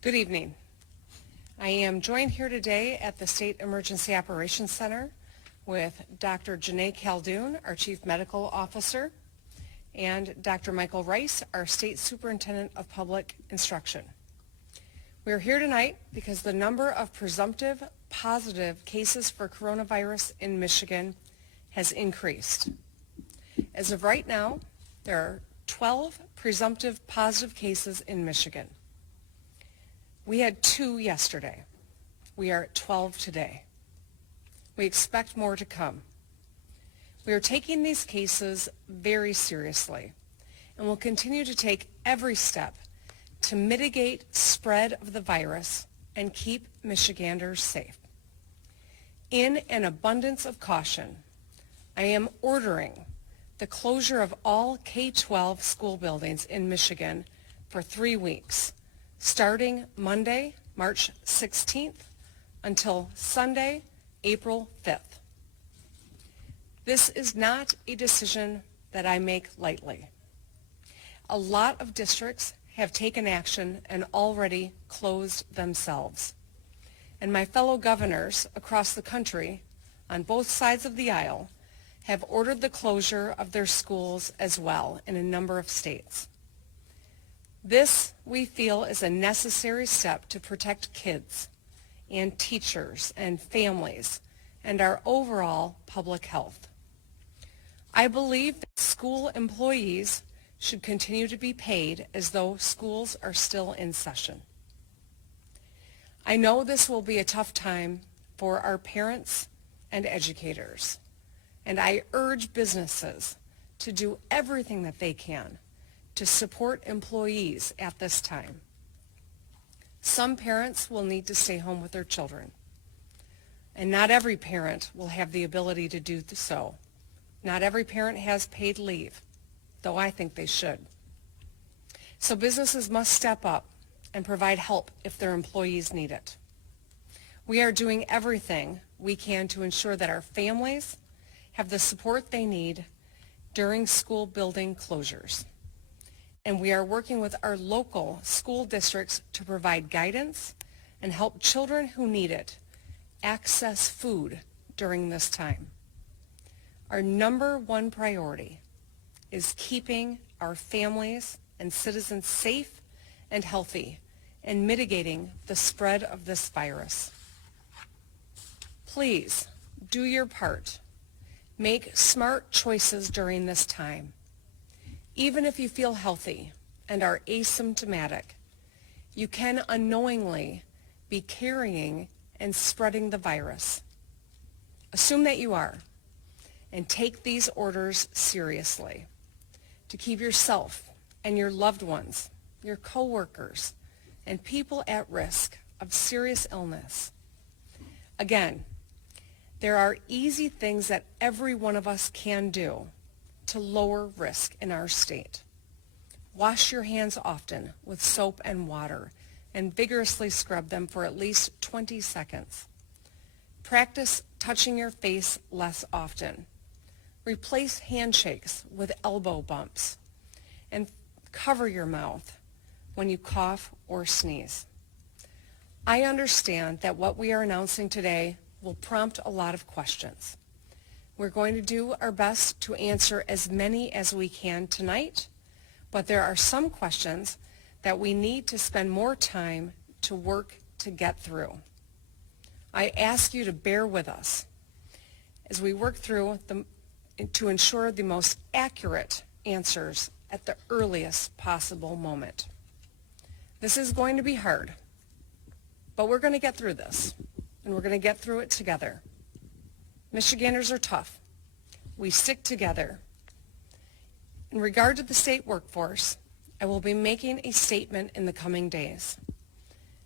Good evening. I am joined here today at the State Emergency Operations Center with Dr. Janae Caldoun, our Chief Medical Officer, and Dr. Michael Rice, our State Superintendent of Public Instruction. We are here tonight because the number of presumptive positive cases for coronavirus in Michigan has increased. As of right now, there are 12 presumptive positive cases in Michigan. We had 2 yesterday. We are at 12 today. We expect more to come. We are taking these cases very seriously and will continue to take every step to mitigate spread of the virus and keep Michiganders safe. In an abundance of caution, I am ordering the closure of all K-12 school buildings in Michigan for 3 weeks, starting Monday, March 16th, until Sunday, April 5th. This is not a decision that I make lightly. A lot of districts have taken action and already closed themselves. And my fellow governors across the country, on both sides of the aisle, have ordered the closure of their schools as well in a number of states. This, we feel, is a necessary step to protect kids and teachers and families and our overall public health. I believe that school employees should continue to be paid as though schools are still in session. I know this will be a tough time for our parents and educators, and I urge businesses to do everything that they can to support employees at this time. Some parents will need to stay home with their children, and not every parent will have the ability to do so. Not every parent has paid leave, though I think they should. So businesses must step up and provide help if their employees need it. We are doing everything we can to ensure that our families have the support they need during school building closures. And we are working with our local school districts to provide guidance and help children who need it access food during this time. Our number one priority is keeping our families and citizens safe and healthy and mitigating the spread of this virus. Please do your part. Make smart choices during this time. Even if you feel healthy and are asymptomatic, you can unknowingly be carrying and spreading the virus. Assume that you are, and take these orders seriously to keep yourself and your loved ones, your coworkers, and people at risk of serious illness. Again, there are easy things that every one of us can do to lower risk in our state. Wash your hands often with soap and water and vigorously scrub them for at least 20 seconds. Practice touching your face less often. Replace handshakes with elbow bumps. And cover your mouth when you cough or sneeze. I understand that what we are announcing today will prompt a lot of questions. We're going to do our best to answer as many as we can tonight, but there are some questions that we need to spend more time to work to get through. I ask you to bear with us as we work through to ensure the most accurate answers at the earliest possible moment. This is going to be hard, but we're going to get through this, and we're going to get through it together. Michiganders are tough. We stick together. In regard to the state workforce, I will be making a statement in the coming days.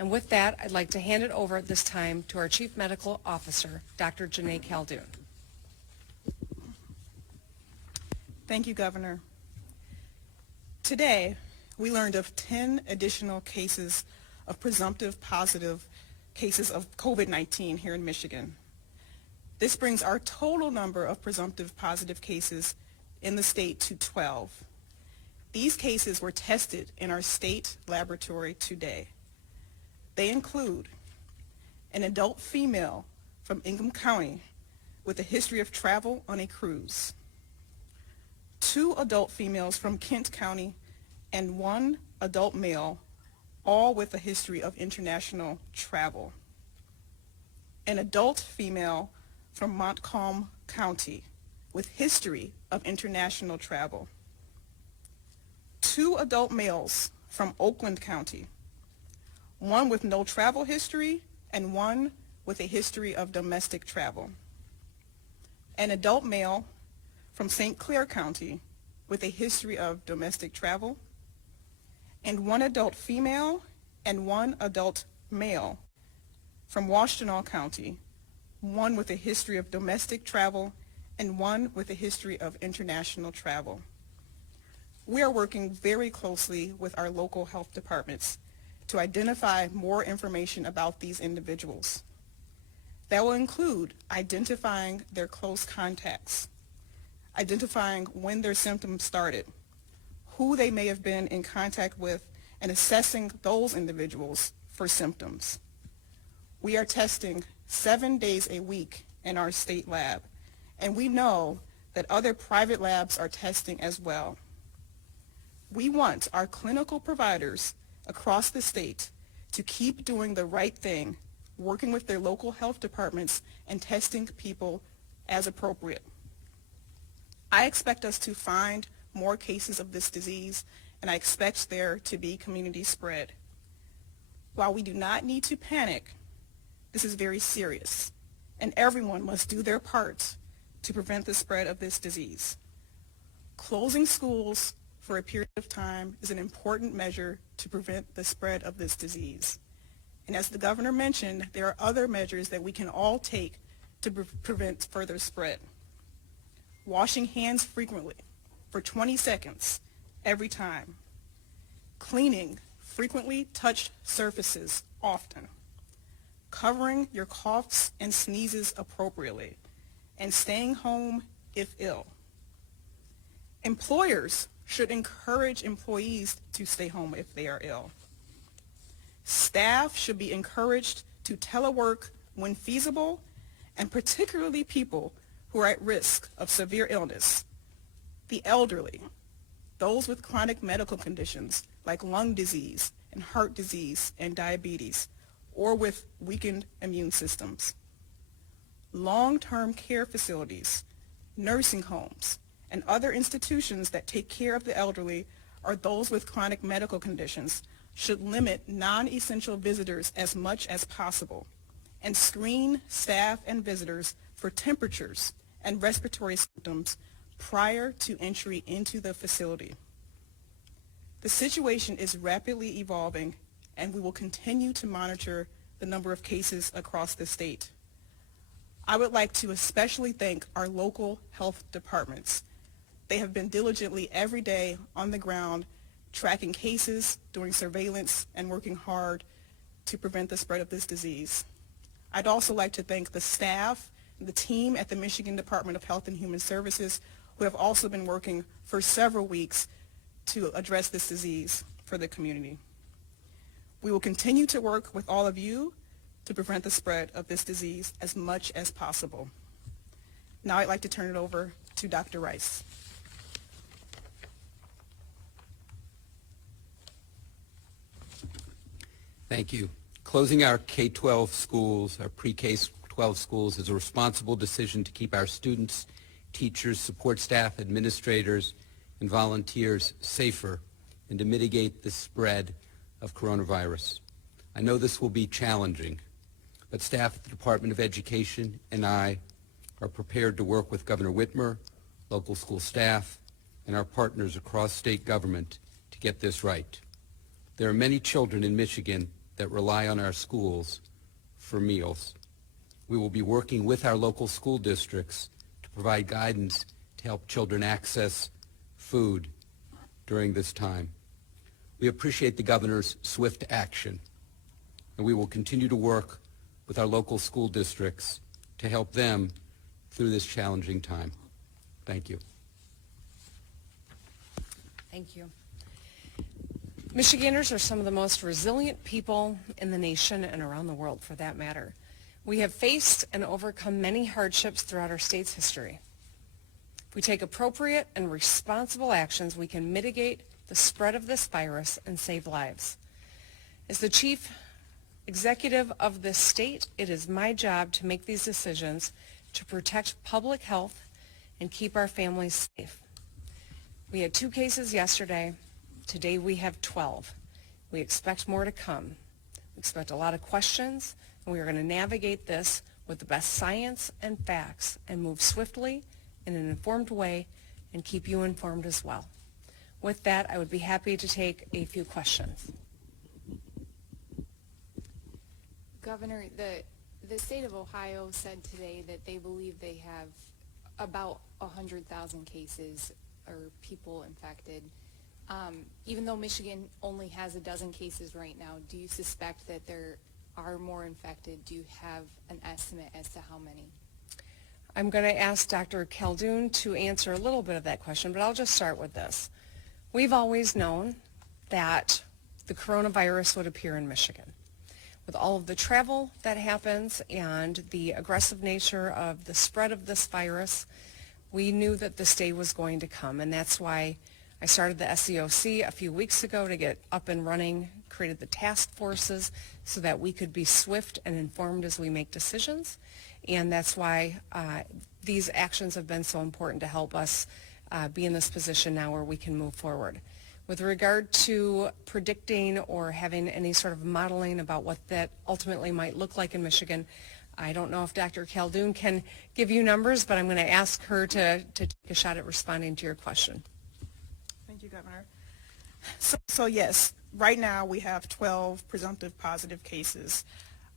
And with that, I'd like to hand it over at this time to our Chief Medical Officer, Dr. Janae Caldoun. Thank you, Governor. Today, we learned of 10 additional cases of presumptive positive cases of COVID-19 here in Michigan. This brings our total number of presumptive positive cases in the state to 12. These cases were tested in our state laboratory today. They include an adult female from Ingham County with a history of travel on a cruise, 2 adult females from Kent County, and 1 adult male, all with a history of international travel. An adult female from Montcalm County with history of international travel. 2 adult males from Oakland County, 1 with no travel history and 1 with a history of domestic travel. An adult male from St. Clair County with a history of domestic travel, and 1 adult female and 1 adult male from Washtenaw County, 1 with a history of domestic travel and 1 with a history of international travel. We are working very closely with our local health departments to identify more information about these individuals. That will include identifying their close contacts, identifying when their symptoms started, who they may have been in contact with, and assessing those individuals for symptoms. We are testing 7 days a week in our state lab, and we know that other private labs are testing as well. We want our clinical providers across the state to keep doing the right thing, working with their local health departments and testing people as appropriate. I expect us to find more cases of this disease, and I expect there to be community spread. While we do not need to panic, this is very serious, and everyone must do their part to prevent the spread of this disease. Closing schools for a period of time is an important measure to prevent the spread of this disease. And as the governor mentioned, there are other measures that we can all take to prevent further spread. Washing hands frequently for 20 seconds every time. Cleaning frequently touched surfaces often. Covering your coughs and sneezes appropriately. And staying home if ill. Employers should encourage employees to stay home if they are ill. Staff should be encouraged to telework when feasible, and particularly people who are at risk of severe illness, the elderly, those with chronic medical conditions like lung disease and heart disease and diabetes, or with weakened immune systems. Long-term care facilities, nursing homes, and other institutions that take care of the elderly or those with chronic medical conditions should limit non-essential visitors as much as possible and screen staff and visitors for temperatures and respiratory symptoms prior to entry into the facility. The situation is rapidly evolving, and we will continue to monitor the number of cases across the state. I would like to especially thank our local health departments. They have been diligently every day on the ground, tracking cases, doing surveillance, and working hard to prevent the spread of this disease. I'd also like to thank the staff and the team at the Michigan Department of Health and Human Services, who have also been working for several weeks to address this disease for the community. We will continue to work with all of you to prevent the spread of this disease as much as possible. Now I'd like to turn it over to Dr. Rice. Thank you. Closing our K-12 schools, our pre-K-12 schools, is a responsible decision to keep our students, teachers, support staff, administrators, and volunteers safer and to mitigate the spread of coronavirus. I know this will be challenging, but staff at the Department of Education and I are prepared to work with Governor Whitmer, local school staff, and our partners across state government to get this right. There are many children in Michigan that rely on our schools for meals. We will be working with our local school districts to provide guidance to help children access food during this time. We appreciate the governor's swift action, and we will continue to work with our local school districts to help them through this challenging time. Thank you. Thank you. Michiganders are some of the most resilient people in the nation and around the world, for that matter. We have faced and overcome many hardships throughout our state's history. If we take appropriate and responsible actions, we can mitigate the spread of this virus and save lives. As the chief executive of this state, it is my job to make these decisions to protect public health and keep our families safe. We had 2 cases yesterday. Today we have 12. We expect more to come. We expect a lot of questions, and we are going to navigate this with the best science and facts and move swiftly in an informed way and keep you informed as well. With that, I would be happy to take a few questions. Governor, the state of Ohio said today that they believe they have about 100,000 cases or people infected. Even though Michigan only has 12 cases right now, do you suspect that there are more infected? Do you have an estimate as to how many? I'm going to ask Dr. Khaldun to answer a little bit of that question, but I'll just start with this. We've always known that the coronavirus would appear in Michigan. With all of the travel that happens and the aggressive nature of the spread of this virus, we knew that this day was going to come, and that's why I started the SEOC a few weeks ago to get up and running, created the task forces so that we could be swift and informed as we make decisions, and that's why these actions have been so important to help us be in this position now where we can move forward. With regard to predicting or having any sort of modeling about what that ultimately might look like in Michigan, I don't know if Dr. Khaldun can give you numbers, but I'm going to ask her to take a shot at responding to your question. Thank you, Governor. So yes, right now we have 12 presumptive positive cases.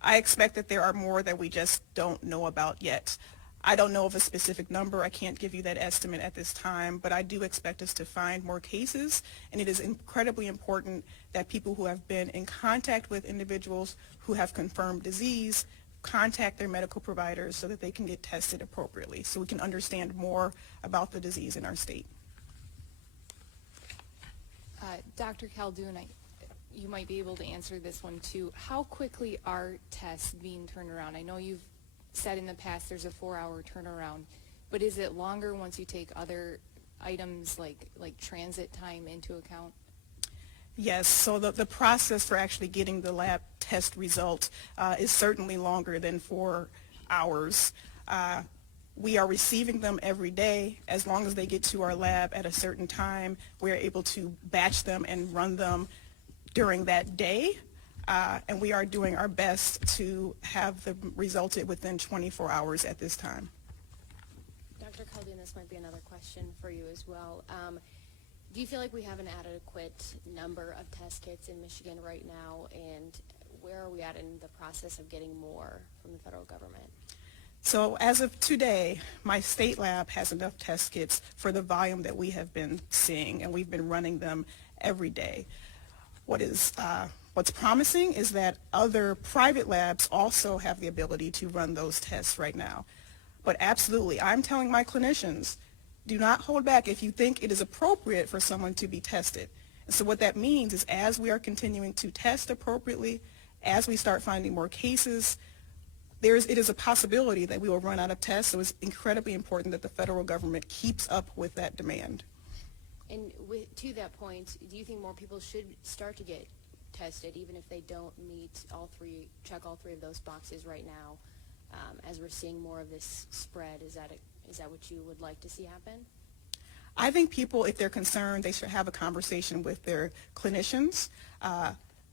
I expect that there are more that we just don't know about yet. I don't know of a specific number. I can't give you that estimate at this time, but I do expect us to find more cases, and it is incredibly important that people who have been in contact with individuals who have confirmed disease contact their medical providers so that they can get tested appropriately, so we can understand more about the disease in our state. Dr. Khaldun, you might be able to answer this one too. How quickly are tests being turned around? I know you've said in the past there's a 4-hour turnaround, but is it longer once you take other items like transit time into account? Yes, so the process for actually getting the lab test result is certainly longer than 4 hours. We are receiving them every day. As long as they get to our lab at a certain time, we're able to batch them and run them during that day. And we are doing our best to have them resulted within 24 hours at this time. Dr. Khaldun, this might be another question for you as well. Do you feel like we have an adequate number of test kits in Michigan right now, and where are we at in the process of getting more from the federal government? So as of today, my state lab has enough test kits for the volume that we have been seeing, and we've been running them every day. What's promising is that other private labs also have the ability to run those tests right now. But absolutely, I'm telling my clinicians, do not hold back if you think it is appropriate for someone to be tested. And so what that means is as we are continuing to test appropriately, as we start finding more cases, it is a possibility that we will run out of tests. So it's incredibly important that the federal government keeps up with that demand. And to that point, do you think more people should start to get tested, even if they don't check all three of those boxes right now, as we're seeing more of this spread? Is that what you would like to see happen? I think people, if they're concerned, they should have a conversation with their clinicians.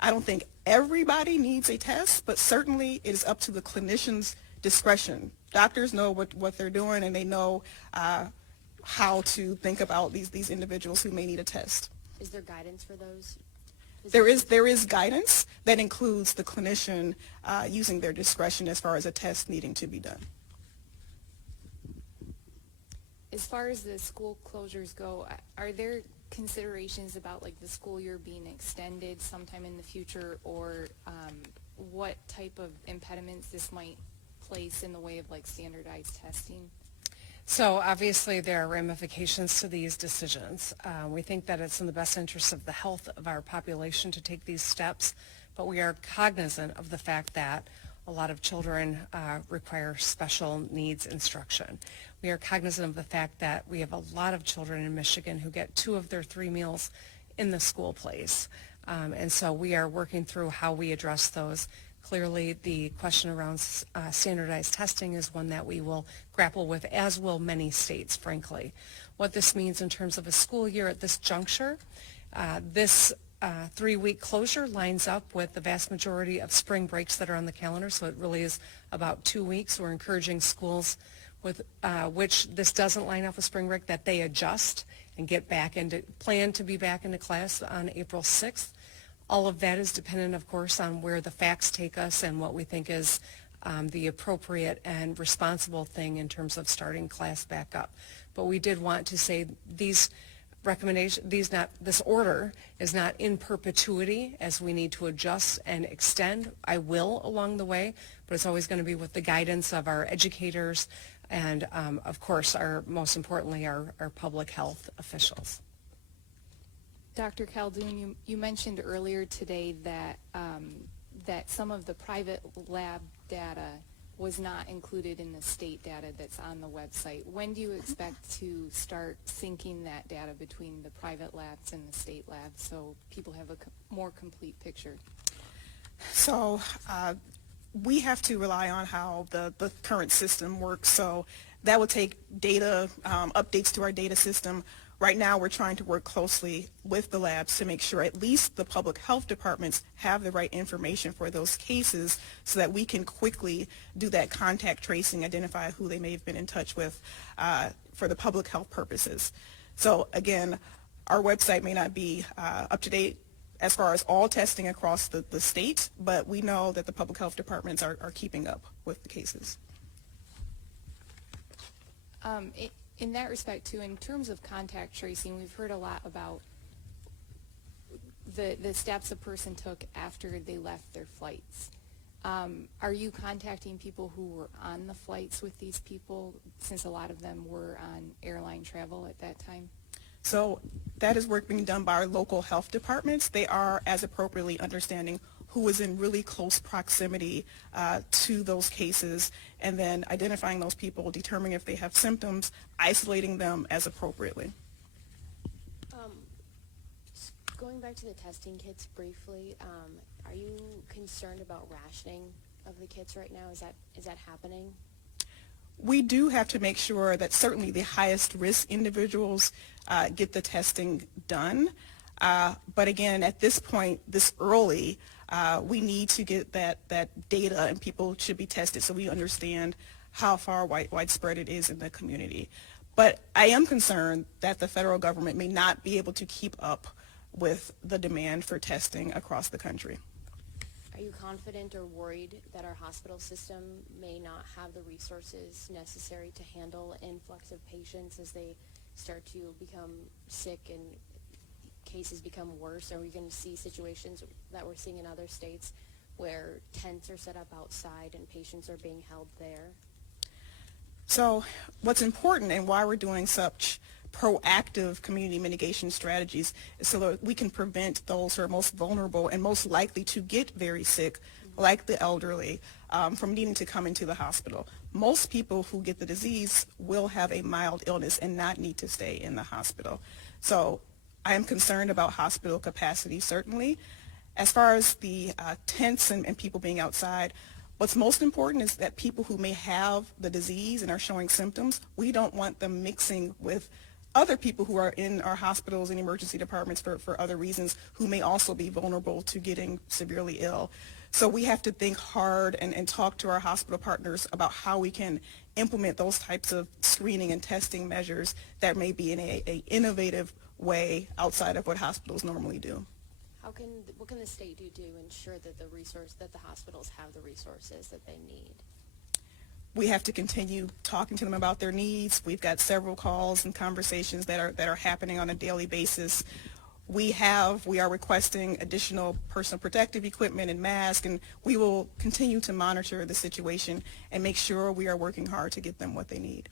I don't think everybody needs a test, but certainly it is up to the clinician's discretion. Doctors know what they're doing, and they know how to think about these individuals who may need a test. Is there guidance for those? There is guidance that includes the clinician using their discretion as far as a test needing to be done. As far as the school closures go, are there considerations about like the school year being extended sometime in the future, or what type of impediments this might place in the way of like standardized testing? So obviously there are ramifications to these decisions. We think that it's in the best interest of the health of our population to take these steps, but we are cognizant of the fact that a lot of children require special needs instruction. We are cognizant of the fact that we have a lot of children in Michigan who get 2 of their 3 meals in the school place. And so we are working through how we address those. Clearly, the question around standardized testing is one that we will grapple with, as will many states, frankly. What this means in terms of a school year at this juncture, this 3-week closure lines up with the vast majority of spring breaks that are on the calendar, so it really is about 2 weeks. We're encouraging schools with which this doesn't line up with spring break that they adjust and plan to be back into class on April 6th. All of that is dependent, of course, on where the facts take us and what we think is the appropriate and responsible thing in terms of starting class back up. But we did want to say these recommendations, this order is not in perpetuity, as we need to adjust and extend. I will along the way, but it's always going to be with the guidance of our educators and, of course, most importantly, our public health officials. Dr. Khaldun, you mentioned earlier today that that some of the private lab data was not included in the state data that's on the website. When do you expect to start syncing that data between the private labs and the state labs so people have a more complete picture? So we have to rely on how the current system works. So that will take data, updates to our data system. Right now, we're trying to work closely with the labs to make sure at least the public health departments have the right information for those cases so that we can quickly do that contact tracing, identify who they may have been in touch with for the public health purposes. So again, our website may not be up to date as far as all testing across the state, but we know that the public health departments are keeping up with the cases. In that respect, too, in terms of contact tracing, we've heard a lot about the steps a person took after they left their flights. Are you contacting people who were on the flights with these people, since a lot of them were on airline travel at that time? So that is work being done by our local health departments. They are, as appropriately, understanding who was in really close proximity to those cases, and then identifying those people, determining if they have symptoms, isolating them as appropriately. Going back to the testing kits briefly, are you concerned about rationing of the kits right now? Is that happening? We do have to make sure that certainly the highest risk individuals get the testing done. But again, at this point, this early, we need to get that data, and people should be tested so we understand how far widespread it is in the community. But I am concerned that the federal government may not be able to keep up with the demand for testing across the country. Are you confident or worried that our hospital system may not have the resources necessary to handle an influx of patients as they start to become sick and cases become worse? Are we going to see situations that we're seeing in other states where tents are set up outside and patients are being held there? So what's important and why we're doing such proactive community mitigation strategies is so that we can prevent those who are most vulnerable and most likely to get very sick, like the elderly, from needing to come into the hospital. Most people who get the disease will have a mild illness and not need to stay in the hospital. So I am concerned about hospital capacity, certainly. As far as the tents and people being outside, what's most important is that people who may have the disease and are showing symptoms, we don't want them mixing with other people who are in our hospitals and emergency departments for other reasons, who may also be vulnerable to getting severely ill. So we have to think hard and talk to our hospital partners about how we can implement those types of screening and testing measures that may be in a innovative way outside of what hospitals normally do. What can the state do to ensure that the hospitals have the resources that they need? We have to continue talking to them about their needs. We've got several calls and conversations that are happening on a daily basis. We are requesting additional personal protective equipment and masks, and we will continue to monitor the situation and make sure we are working hard to get them what they need.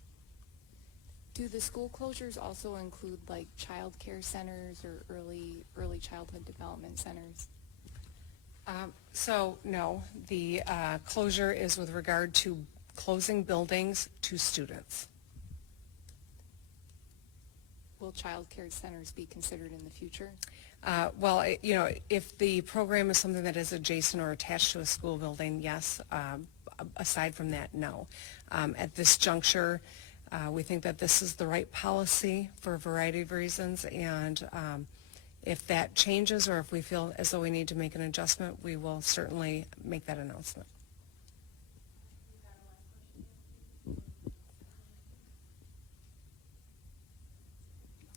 Do the school closures also include like child care centers or early childhood development centers? So no, the closure is with regard to closing buildings to students. Will child care centers be considered in the future? Well, if the program is something that is adjacent or attached to a school building, yes. Aside from that, no. At this juncture, we think that this is the right policy for a variety of reasons, and if that changes or if we feel as though we need to make an adjustment, we will certainly make that announcement.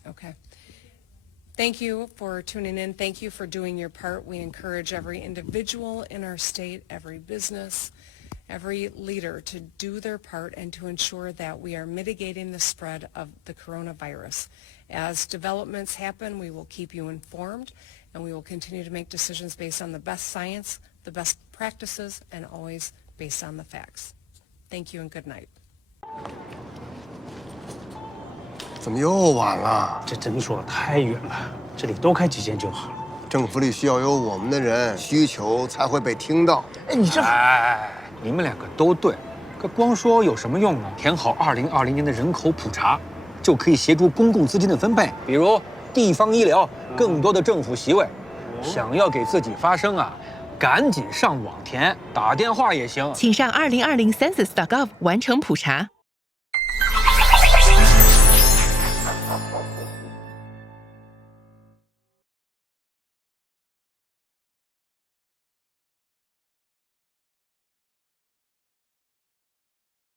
Okay. Thank you for tuning in. Thank you for doing your part. We encourage every individual in our state, every business, every leader to do their part and to ensure that we are mitigating the spread of the coronavirus. As developments happen, we will keep you informed, and we will continue to make decisions based on the best science, the best practices, and always based on the facts. Thank you and good night. 怎么又晚了？这诊所太远了，这里多开几间就好了。政府里需要有我们的人，需求才会被听到。哎，你这……哎，你们两个都对，可光说有什么用呢？填好2020年的人口普查，就可以协助公共资金的分配，比如地方医疗、更多的政府席位。想要给自己发声啊，赶紧上网填，打电话也行。请上2020census.gov 完成普查。